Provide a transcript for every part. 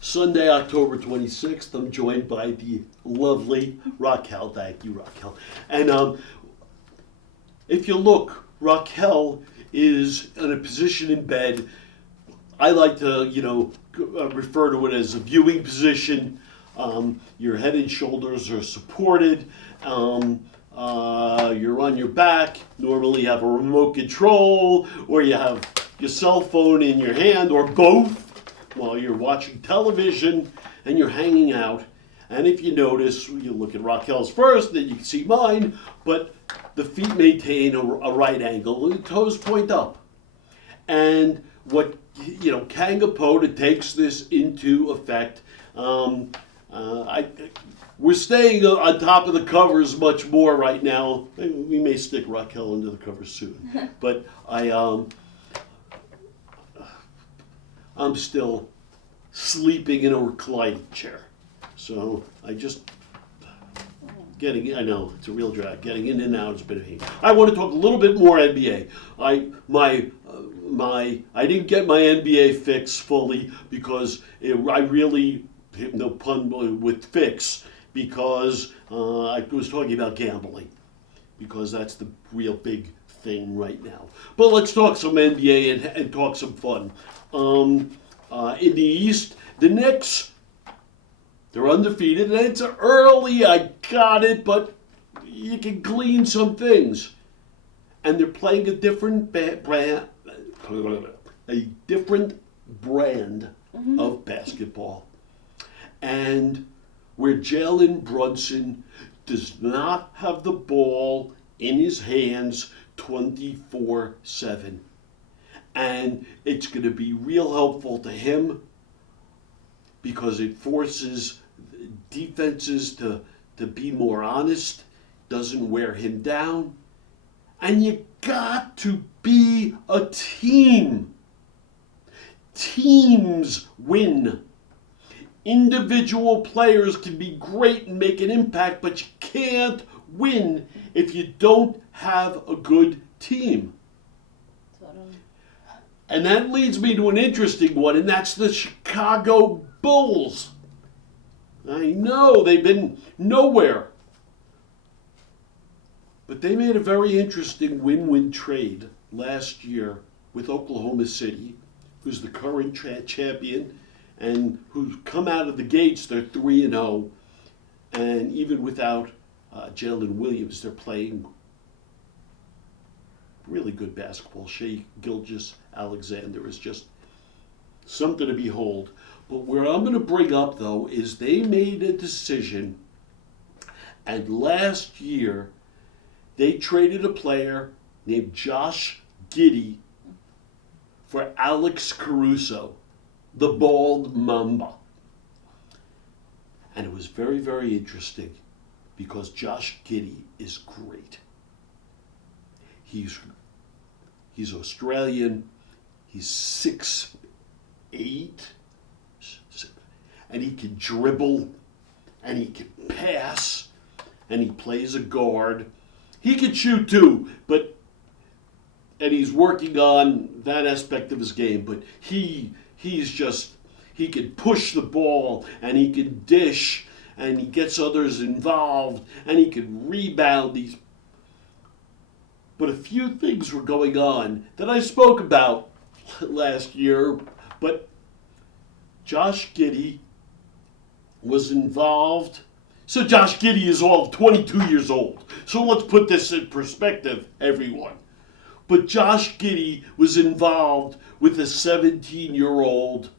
Sunday, October 26th. I'm joined by the lovely Raquel. Thank you, Raquel. And if you look, Raquel is in a position in bed. I like to, refer to it as a viewing position. Your head and shoulders are supported. You're on your back. Normally you have a remote control, or you have your cell phone in your hand, or both, while you're watching television and you're hanging out. And if you notice, you look at Raquel's first, then you can see mine, but the feet maintain a right angle and the toes point up. And what, Kangapota takes this into effect. We're staying on top of the covers much more right now. We may stick Raquel into the covers soon. But I'm still sleeping in a reclining chair. So I just, I know, it's a real drag. Getting in and out has been a pain. I want to talk a little bit more NBA. I didn't get my NBA fix fully because I really, no pun with fix, because I was talking about gambling, because that's the real big thing right now. But let's talk some NBA and talk some fun. In the East, the Knicks, they're undefeated, and it's early, I got it, but you can glean some things. And they're playing a different brand of basketball. And where Jalen Brunson does not have the ball in his hands 24/7. And it's going to be real helpful to him because it forces defenses to be more honest, doesn't wear him down. And you got to be a team. Teams win. Individual players can be great and make an impact, but you can't win if you don't have a good team. And that leads me to an interesting one, and that's the Chicago Bulls. I know they've been nowhere. But they made a very interesting win-win trade last year with Oklahoma City, who's the current champion, and who's come out of the gates, they're 3-0. And even without Jalen Williams, they're playing really good basketball. Shai Gilgeous-Alexander is just something to behold. But where I'm going to bring up, though, is they made a decision, and last year they traded a player named Josh Giddey for Alex Caruso, the bald mamba. And it was very, very interesting because Josh Giddey is great. He's Australian. He's 6'8", and he can dribble, and he can pass, and he plays a guard. He can shoot too, and he's working on that aspect of his game, but he can push the ball, and he can dish, and he gets others involved, and he can rebound these. But a few things were going on that I spoke about last year, but Josh Giddey was involved. So Josh Giddey is all 22 years old. So let's put this in perspective, everyone. But Josh Giddey was involved with a 17-year-old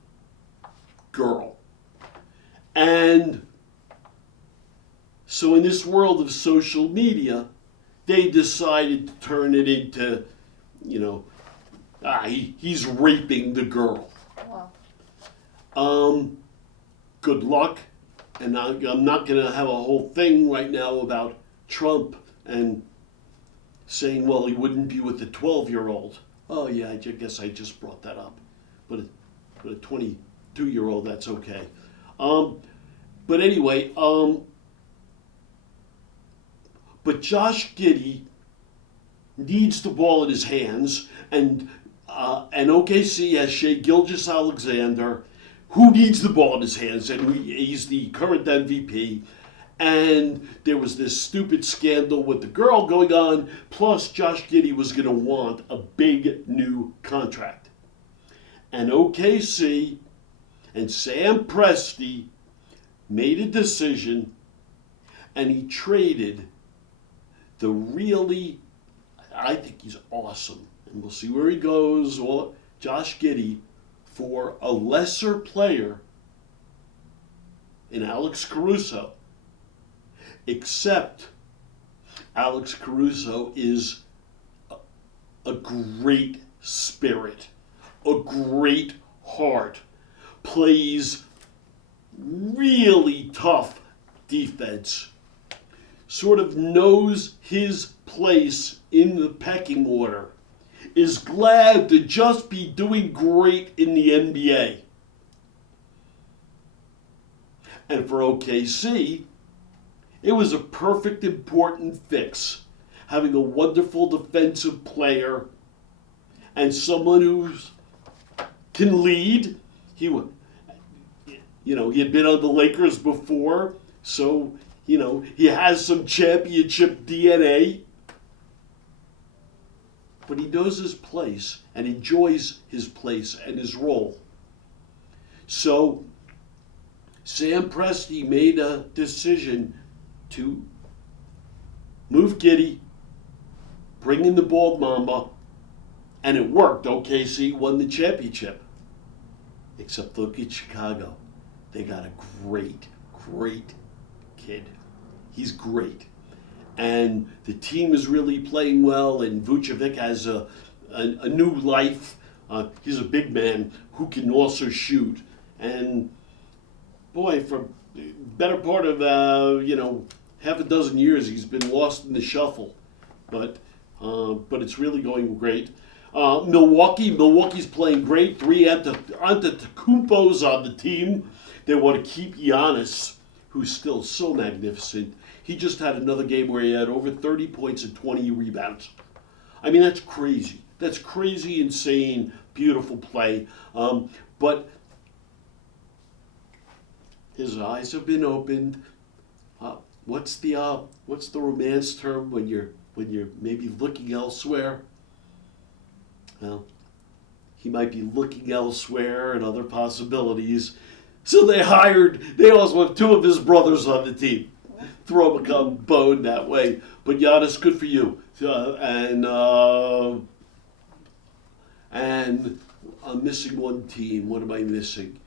girl. And so in this world of social media, they decided to turn it into, he's raping the girl. Wow. Good luck. And I'm not going to have a whole thing right now about Trump and saying, well, he wouldn't be with a 12-year-old. Oh, yeah, I guess I just brought that up. But a 22-year-old, that's okay. But anyway, but Josh Giddey needs the ball in his hands, and OKC has Shai Gilgeous-Alexander, who needs the ball in his hands, and he's the current MVP. And there was this stupid scandal with the girl going on, plus Josh Giddey was going to want a big new contract. And OKC and Sam Presti made a decision, and he traded the really, I think he's awesome, and we'll see where he goes, Josh Giddey, for a lesser player in Alex Caruso. Except Alex Caruso is a great spirit, a great heart, plays really tough defense, sort of knows his place in the pecking order, is glad to just be doing great in the NBA. And for OKC, it was a perfect, important fix, having a wonderful defensive player and someone who can lead. He had been on the Lakers before, so he has some championship DNA. But he knows his place and enjoys his place and his role. So Sam Presti made a decision to move Giddey, bring in the bald mamba, and it worked. OKC won the championship. Except look at Chicago. They got a great, great kid. He's great. And the team is really playing well, and Vucevic has a new life. He's a big man who can also shoot. And boy, for the better part of half a dozen years, he's been lost in the shuffle, but it's really going great. Milwaukee's playing great. 3 Antetokounmpos on the team. They want to keep Giannis, who's still so magnificent. He just had another game where he had over 30 points and 20 rebounds. I mean, that's crazy. That's crazy, insane, beautiful play. But his eyes have been opened. What's the romance term when you're maybe looking elsewhere? Well, he might be looking elsewhere and other possibilities. So they also have 2 of his brothers on the team. Throw him a bone that way. But Giannis, good for you. And I'm missing one team. What am I missing?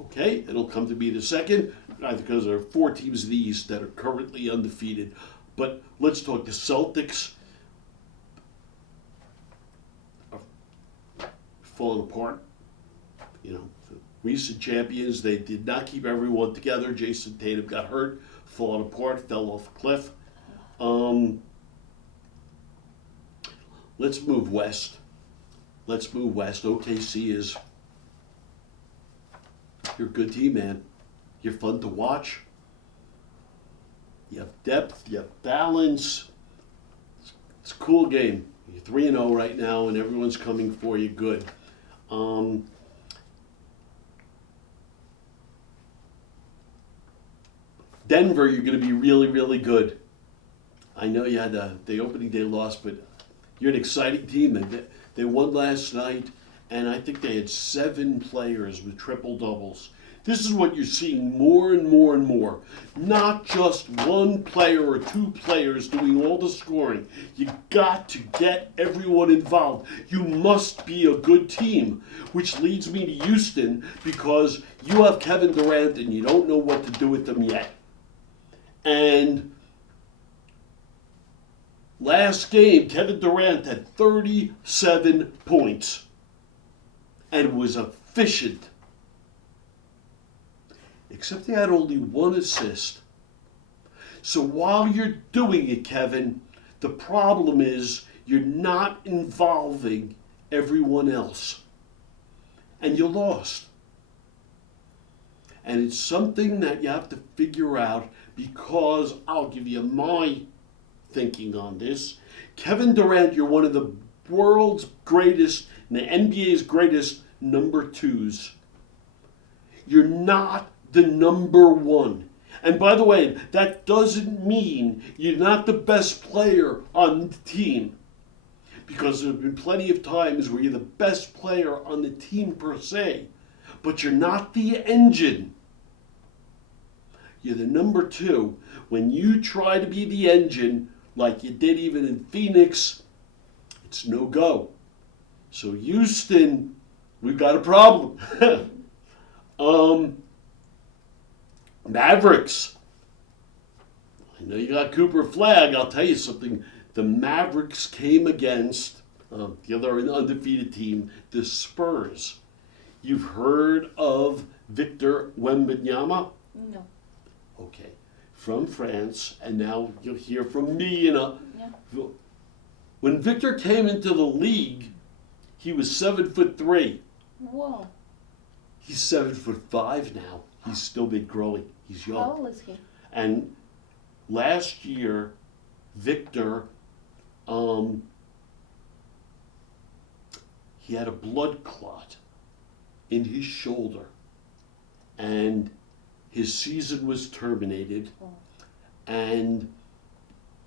Okay, it'll come to me in a second, because there are 4 teams in the East that are currently undefeated. But let's talk the Celtics. Are falling apart. The recent champions, they did not keep everyone together. Jason Tatum got hurt, falling apart, fell off a cliff. Let's move west. OKC is... You're a good team, man. You're fun to watch. You have depth, you have balance. It's a cool game. You're 3-0 right now, and everyone's coming for you good. Denver, you're going to be really, really good. I know you had the opening day loss, but you're an exciting team. They won last night, and I think they had 7 players with triple doubles. This is what you're seeing more and more and more. Not just one player or 2 players doing all the scoring. You got to get everyone involved. You must be a good team, which leads me to Houston, because you have Kevin Durant and you don't know what to do with them yet. And last game, Kevin Durant had 37 points and was efficient. Except he had only 1 assist. So while you're doing it, Kevin, the problem is you're not involving everyone else. And you lost. And it's something that you have to figure out, because I'll give you my thinking on this. Kevin Durant, you're one of the world's greatest and the NBA's greatest number twos. You're not the number one. And by the way, that doesn't mean you're not the best player on the team. Because there have been plenty of times where you're the best player on the team per se, but you're not the engine. You're the number two. When you try to be the engine, like you did even in Phoenix, it's no go. So Houston, we've got a problem. Mavericks. I know you got Cooper Flag. I'll tell you something. The Mavericks came against the other undefeated team, the Spurs. You've heard of Victor Wembanyama? No. Okay. From France, and now you'll hear from me. Yeah. When Victor came into the league, he was 7'3". Whoa. He's 7'5" now. He's still been growing. He's young. How old is he? And last year, Victor, he had a blood clot in his shoulder, and his season was terminated. Oh. And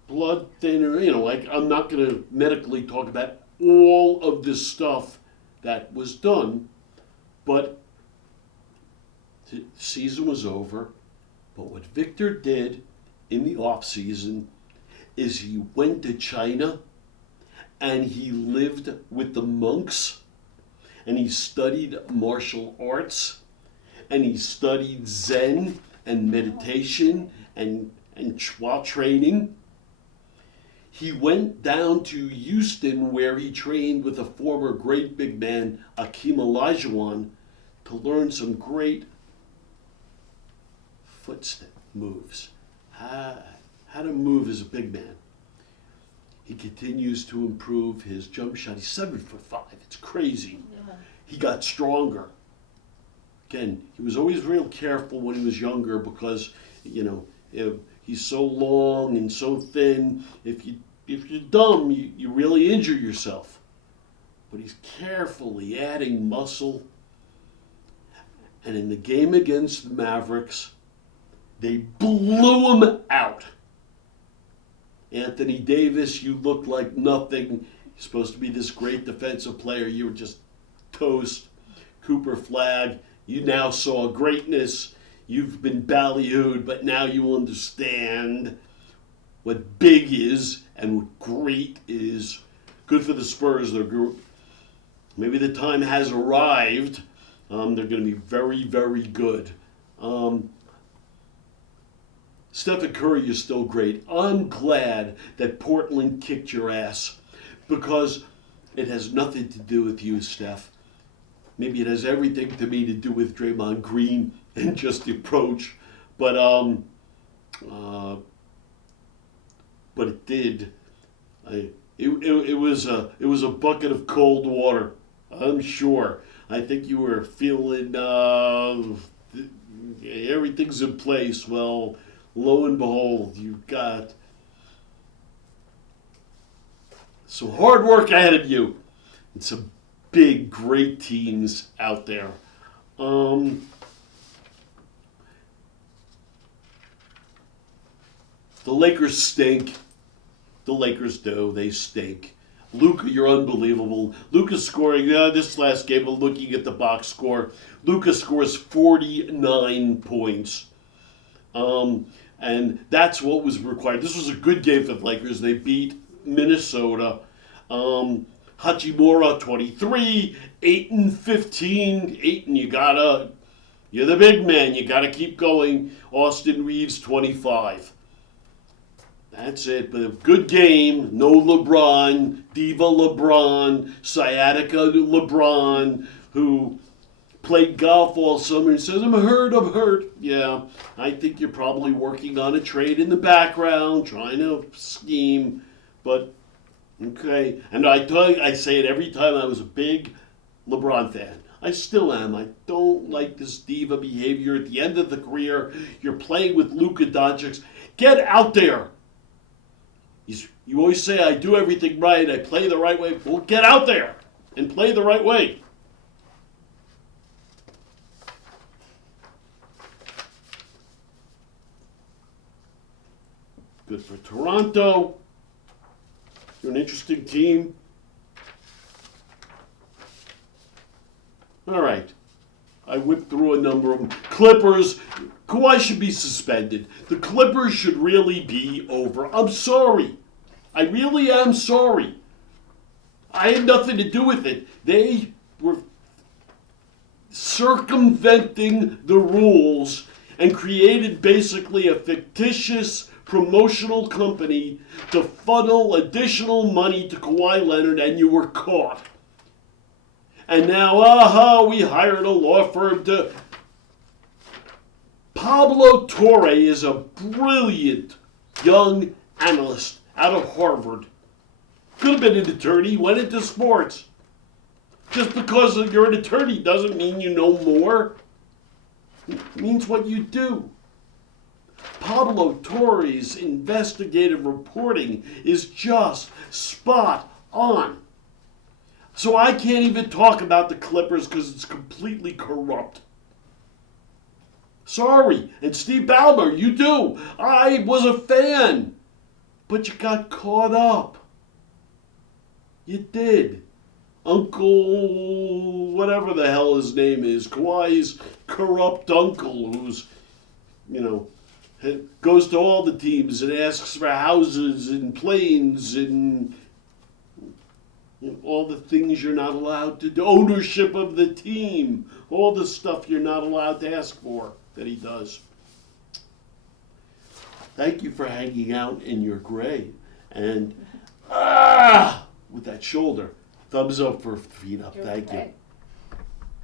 blood thinner, like I'm not going to medically talk about all of this stuff that was done, but the season was over. But what Victor did in the off season is he went to China and he lived with the monks and he studied martial arts and he studied Zen and meditation and while training. He went down to Houston where he trained with a former great big man, Akeem Olajuwon, to learn some great footstep moves. How to move as a big man. He continues to improve his jump shot. He's 7'5". It's crazy. Yeah. He got stronger. Again, he was always real careful when he was younger because, he's so long and so thin. If you're dumb, you really injure yourself. But he's carefully adding muscle. And in the game against the Mavericks, they blew him out. Anthony Davis, you look like nothing. You're supposed to be this great defensive player. You were just toast. Cooper Flag, you now saw greatness. You've been ballyhooed, but now you understand what big is and what great is. Good for the Spurs, their group. Maybe the time has arrived. They're going to be very, very good. Stephen Curry is still great. I'm glad that Portland kicked your ass because it has nothing to do with you, Steph. Maybe it has everything to me to do with Draymond Green and just the approach, but it did. It was a bucket of cold water. I'm sure. I think you were feeling everything's in place. Well, lo and behold, you've got some hard work ahead of you and some big, great teams out there. The Lakers stink. The Lakers do. They stink. Luka, you're unbelievable. Luka scoring, this last game, I'm looking at the box score. Luka scores 49 points. And that's what was required. This was a good game for the Lakers. They beat Minnesota. Hachimura, 23, Ayton, 15. Ayton, you're the big man. You gotta keep going. Austin Reeves, 25. That's it, but a good game. No LeBron, Diva LeBron, Sciatica LeBron, who played golf all summer and says, I'm hurt. Yeah, I think you're probably working on a trade in the background, trying to scheme, but okay. And I say it every time. I was a big LeBron fan. I still am. I don't like this diva behavior at the end of the career. You're playing with Luka Doncic. Get out there. You always say, I do everything right, I play the right way. Well, get out there. and play the right way. Good for Toronto. You're an interesting team. All right. I whipped through a number of them. Clippers, Kawhi should be suspended. The Clippers should really be over. I'm sorry. I really am sorry. I had nothing to do with it. They were circumventing the rules and created basically a fictitious promotional company to funnel additional money to Kawhi Leonard, and you were caught. And now, we hired a law firm to... Pablo Torre is a brilliant young analyst out of Harvard. Could have been an attorney, went into sports. Just because you're an attorney doesn't mean you know more. It means what you do. Pablo Torre's investigative reporting is just spot on. So I can't even talk about the Clippers because it's completely corrupt. Sorry. And Steve Ballmer, you do. I was a fan. But you got caught up. You did. Uncle, whatever the hell his name is, Kawhi's corrupt uncle who's, goes to all the teams and asks for houses and planes and all the things you're not allowed to do, ownership of the team, all the stuff you're not allowed to ask for that he does. Thank you for hanging out in your gray. And, with that shoulder. Thumbs up for feet up. Thank you.